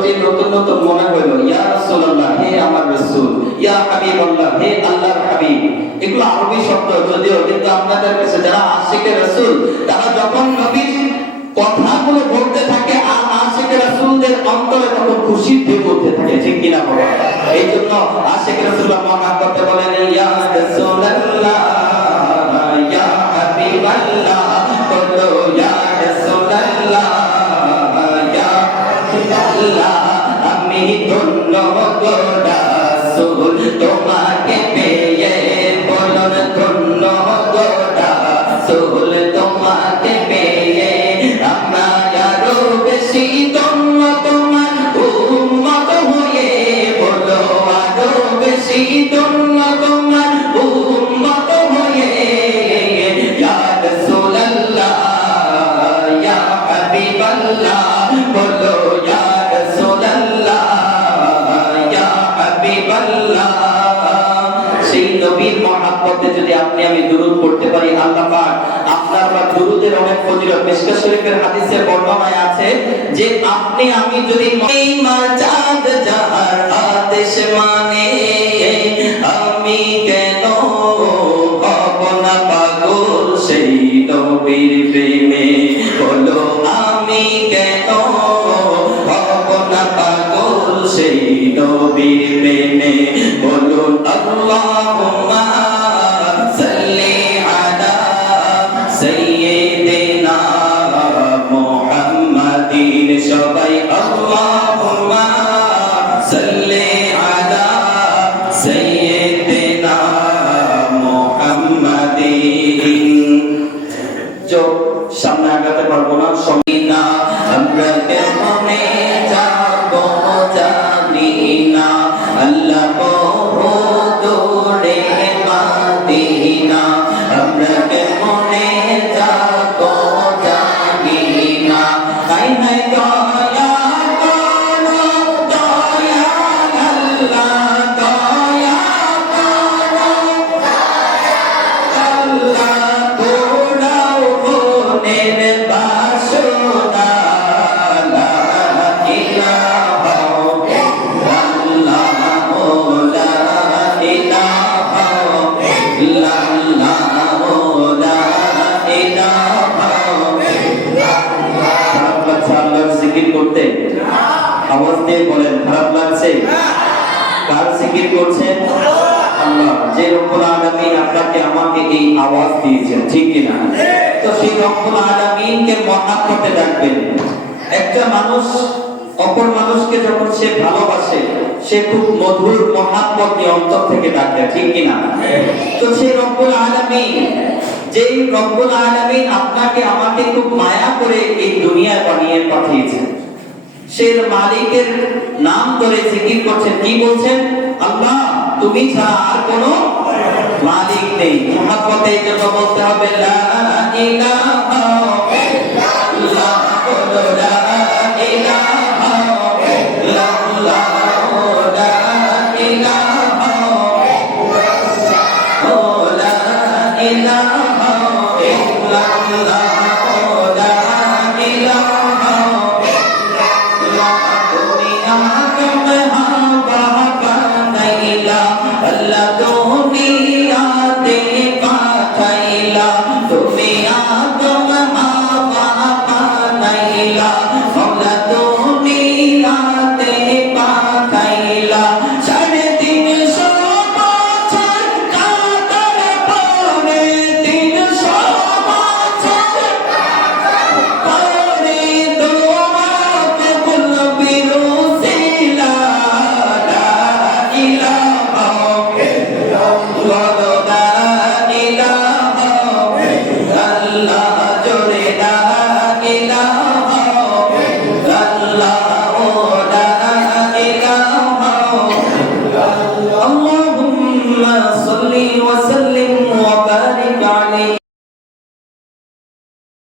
সর্বপ্রথম মনে হইল, ইয়া রাসূলুল্লাহ, হে আমার রাসূল, ইয়া হাবিবাল্লাহ, হে আল্লাহর হাবিব। এগুলো আরবি শব্দ, যদিও, কিন্তু আপনাদের কাছে যারা আশিকে রাসূল, তারা যখন নবীর কথাগুলো বলতে থাকে আর আশিকে রাসূলদের অন্তরে তখন খুশি ঢেউ উঠতে থাকে, ঠিক কিনা বলো? এই জন্য আশিকে রাসূলুল্লাহ সেই নবীর মহাব্বতে যদি আপনি আমি দুরূদ পড়তে পারি, আল্লাহ পাক আপনার বা দুরূদের অনেক যে আপনি আমি যদি সেই নবীর প্রেমে বলুন আল্লাহুম্মা সাল্লি আলা সাইয়্যিদিনা মুহাম্মাদিন সবাই আল্লাহুম্মা সাল্লি আলা সাইয়্যিদিনা মুহাম্মাদিন। চোখ সামনে আগাতে পারব না সমীনা আমরা জিকির করতে? আওয়াজ দিয়ে বলেন, খারাপ লাগছে? কার জিকির করছেন আল্লাহ। যে রব্বুল আলামিন আপনাকে আমাকে এই আওয়াজ দিয়েছেন, ঠিক কি না? তো সেই রব্বুল আলামিনকে করতে ডাকবেন। একটা মানুষ, অপর মানুষকে যখন সে ভালোবাসে সে খুব মধুর নিয়ে অন্তর থেকে ডাকে ঠিক কি না? তো সেই রব্বুল আলামিন, যেই রব্বুল আলামিন আপনাকে, আমাকে খুব মায়া করে এই দুনিয়ায় বানিয়ে পাঠিয়েছেন সে মালিকের নাম ধরে জিকির করছেন, কি বলছেন? আল্লাহ, তুমি ছাড়া আর কোনো মালিক নেই। মহাব্বতের জন্য বলতে হবে, লা ইলাহা ইল্লাল্লাহ Allah